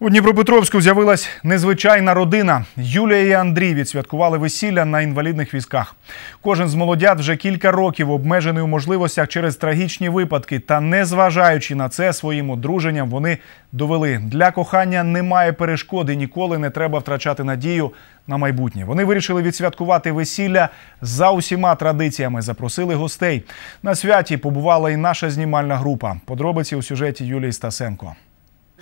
У Дніпропетровську з'явилась незвичайна родина. Юлія і Андрій відсвяткували весілля на інвалідних візках. Кожен з молодят вже кілька років обмежений у можливостях через трагічні випадки. Та незважаючи на це, своїм одруженням вони довели. Для кохання немає перешкоди, ніколи не треба втрачати надію на майбутнє. Вони вирішили відсвяткувати весілля за усіма традиціями. Запросили гостей. На святі побувала і наша знімальна група. Подробиці у сюжеті Юлії Стасенко.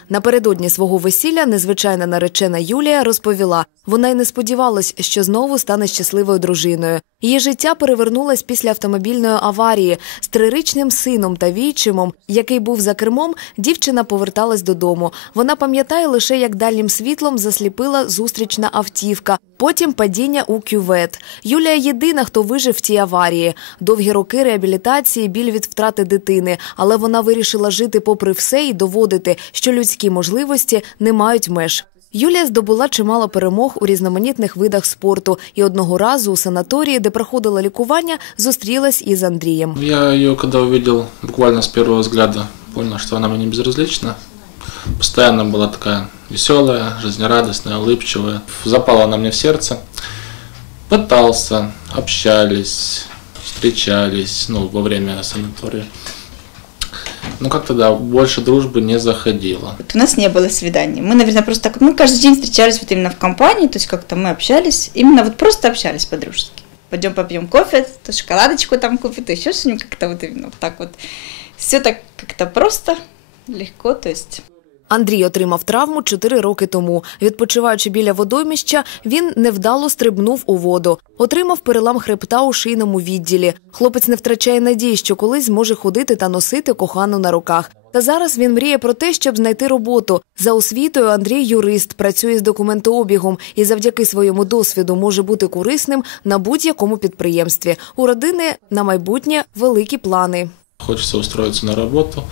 Напередодні свого весілля незвичайна наречена Юлія розповіла, вона й не сподівалась, що знову стане щасливою дружиною. Її життя перевернулось після автомобільної аварії з трирічним сином та війчимом, який був за кермом. Дівчина поверталась додому. Вона пам'ятає лише, як дальнім світлом засліпила зустрічна автівка. Потім падіння у кювет. Юлія єдина, хто вижив в тій аварії. Довгі роки реабілітації, біль від втрати дитини, але вона вирішила жити попри все і доводити, що людські можливості не мають меж. Юлія здобула чимало перемог у різноманітних видах спорту і одного разу у санаторії, де проходила лікування, зустрілась із Андрієм. Я ее когда увидел буквально с первого взгляда, понял, что она мне не безразлична. Постоянно была такая веселая, жизнерадостная, улыбчивая. Запала она мне в сердце. Пытался, общались, встречались, ну, во время санатория. Ну, как-то, да, больше дружбы не заходило. Вот у нас не было свиданий. Мы, наверное, просто так, мы каждый день встречались вот именно в компании, то есть как-то мы общались, именно вот просто общались по-дружески. Пойдем попьем кофе, то шоколадочку там купит, еще что-нибудь как-то вот именно вот так вот. Все так как-то просто, легко, то есть... Андрій отримав травму 4 роки тому. Відпочиваючи біля водоймища, він невдало стрибнув у воду. Отримав перелам хребта у шийному відділі. Хлопець не втрачає надії, що колись зможе ходити та носити кохану на руках. Та зараз він мріє про те, щоб знайти роботу. За освітою Андрій юрист, працює з документообігом і завдяки своєму досвіду може бути корисним на будь-якому підприємстві. У родини на майбутнє великі плани. Хочется устроиться на работу.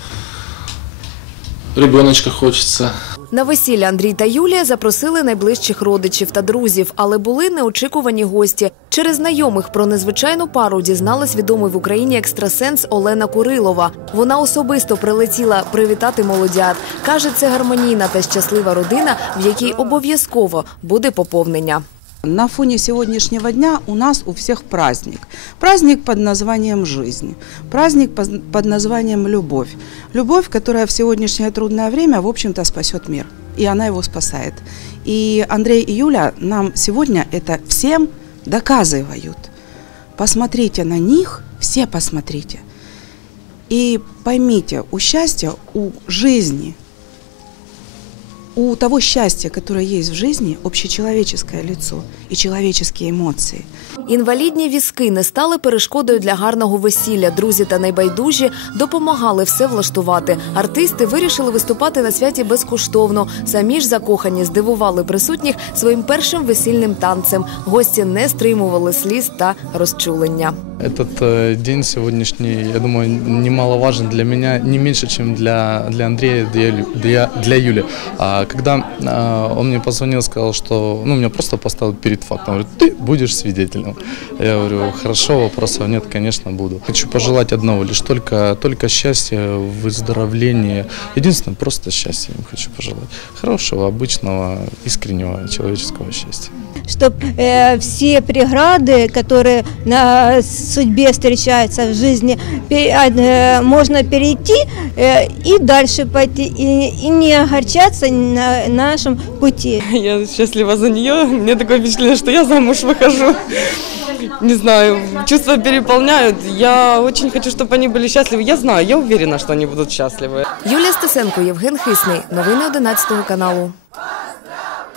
Ребеночка хочется. На весілля Андрій та Юлія запросили найближчих родичів та друзів, але були неочікувані гості. Через знайомих про незвичайну пару дізналась відомий в Україні екстрасенс Олена Курилова. Вона особисто прилетіла привітати молодят. Каже, це гармонійна та щаслива родина, в якій обов'язково буде поповнення. На фоне сегодняшнего дня у нас у всех праздник. Праздник под названием «Жизнь». Праздник под- названием «Любовь». Любовь, которая в сегодняшнее трудное время, в общем-то, спасет мир. И она его спасает. И Андрей и Юля нам сегодня это всем доказывают. Посмотрите на них, все посмотрите. И поймите, у счастья, у жизни, у того счастья, которое есть в жизни, общечеловеческое лицо и человеческие эмоции. Інвалідні візки не стали перешкодою для гарного весілля. Друзі та найбайдужі допомагали все влаштувати. Артисти вирішили виступати на святі безкоштовно. Самі ж закохані здивували присутніх своїм першим весільним танцем. Гості не стримували сліз та розчулення. Этот э, день сегодняшний, я думаю, немаловажен для меня, не меньше, чем для, для Андрея, для, Лю- для, для Юли. А когда э, он мне позвонил, сказал, что, ну, меня просто поставил перед фактом, говорит, ты будешь свидетелем. Я говорю, хорошо, вопросов нет, конечно, буду. Хочу пожелать одного, лишь только, только счастья, выздоровления. Единственное, просто счастья им хочу пожелать. Хорошего, обычного, искреннего человеческого счастья. Чтобы все преграды, которые на судьбе встречаются в жизни, пе- э, можно перейти э, и дальше пойти, и, и не огорчаться на нашем пути. Я счастлива за нее. Мне такое впечатление, что я замуж выхожу. Не знаю, чувства переполняют. Я очень хочу, чтобы они были счастливы. Я знаю, я уверена, что они будут счастливы. Юлія Стасенко, Євген Хисний. Новини 11 каналу.